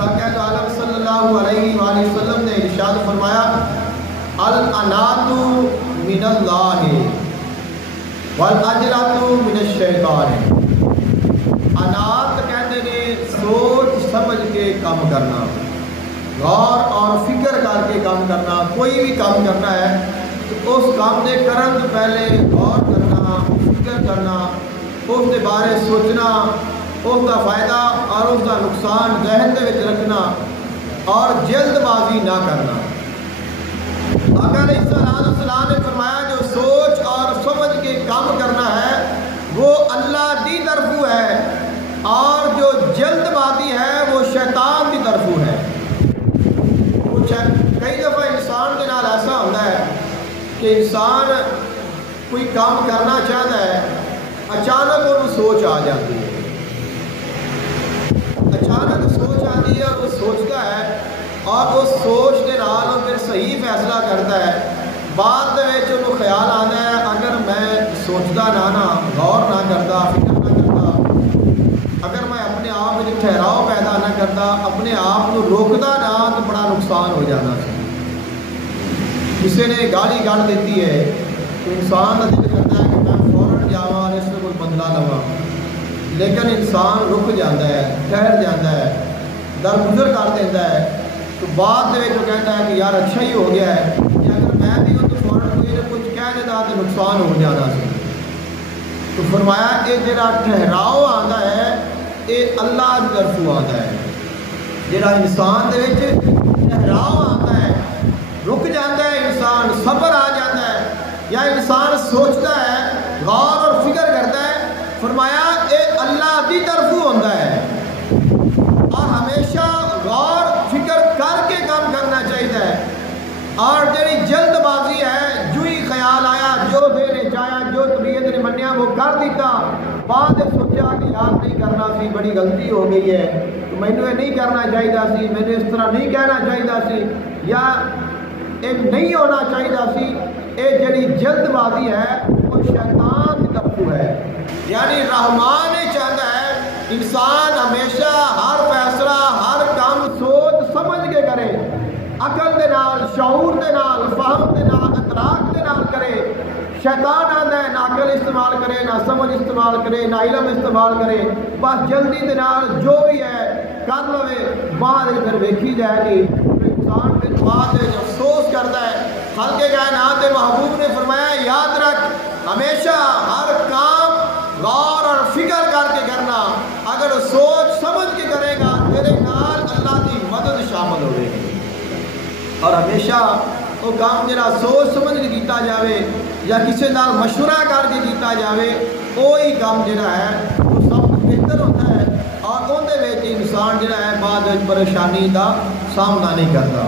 आका दो आलम सल्लल्लाहु अलैहि वसल्लम ने इरशाद फरमाया अल अनातु मिनल्लाहि वल अजलतु मिनश शैतान। अनात कहते ने सोच समझ के काम करना, गौर और फिक्र करके काम करना। कोई भी काम करना है तो उस काम के करन तो पहले गौर करना, फिक्र करना, उसके बारे सोचना, उसका फ़ायदा और उसका नुकसान जहन के विच रखना और जल्दबाजी ना करना। आका अलैहिस्सलाम ने फरमाया जो सोच और समझ के काम करना है वो अल्लाह की तरफों है और जो जल्दबाजी है वो शैतान की तरफों है। कई दफ़ा इंसान के नाल ऐसा होता है कि इंसान कोई काम करना चाहता है, अचानक उन्हें सोच आ जाती है, अचानक सोच आती है और वो सोचता है और उस सोच के नाल फिर सही फैसला करता है। बाद में उन्हें ख्याल आता है अगर मैं सोचता ना गौर ना करता, फिक्र ना करता, अगर मैं अपने आप में ठहराव पैदा ना करता, अपने आप को रोकता ना तो बड़ा नुकसान हो जाना। किसी ने गाली गढ़ देती है तो इंसान का दिल करता है कि मैं फौरन जावा और इसमें कोई बदला लवा, लेकिन इंसान रुक जाता है, ठहर जाता है, दरगुजर कर देता है। तो बाद में जो कहता है कि यार अच्छा ही हो गया है कि अगर मैं भी हूँ तो फौरन कोई ना कुछ कह देता तो नुकसान हो जाना सी। तो फरमाया ये जरा ठहराव आता है ये अल्लाह की तरफों आता है। जरा इंसान के ठहराव आता है, रुक जाता है इंसान, सब्र आ जाता है या इंसान सोचता है, गौर और फिक्र करता है, फरमाया ये अल्लाह की तरफों होता है। और हमेशा गौर फिक्र करके काम करना चाहिए है। और जी जल्दबाजी है, जो ही ख्याल आया, जो दिल ने चाया, जो तबीयत ने मनिया वो कर दिता, बाद सोचा कि यार नहीं करना सी, बड़ी गलती हो गई है, तो मैनू ये नहीं करना चाहिए सी, मैंने इस तरह नहीं कहना चाहिए सी, या ये नहीं होना चाहिए सी। ये जड़ी जल्दबाजी है वो शैतान की तरफ है। यानी रहमान ये चाहता है इंसान हमेशा हर फैसला, हर काम सोच समझ के करे, अकल के नाल, शऊर के नाल, फहम के नाल, अतराक के नाल करे। शैतान आता है ना अकल इस्तेमाल करे, ना समझ इस्तेमाल करे, ना इलम इस्तेमाल करे, बस जल्दी के नाल जो भी है कर लवे, बाद फिर वेखी जाएगी। इंसान फिर बाद अफसोस करता है। हल्के कायनात महबूब ने फरमाया याद रख हमेशा हर काम गौर और फिक्र करके करना। अगर सोच समझ के करेगा तेरे नाल अल्लाह की मदद शामिल होगी। और हमेशा वो काम जरा सोच समझ के किया जाए या किसी नाल मशवरा करके किया जाए, कोई काम जरा है वो सब बेहतर होता है और उनके इंसान जरा है बाद परेशानी का सामना नहीं करता।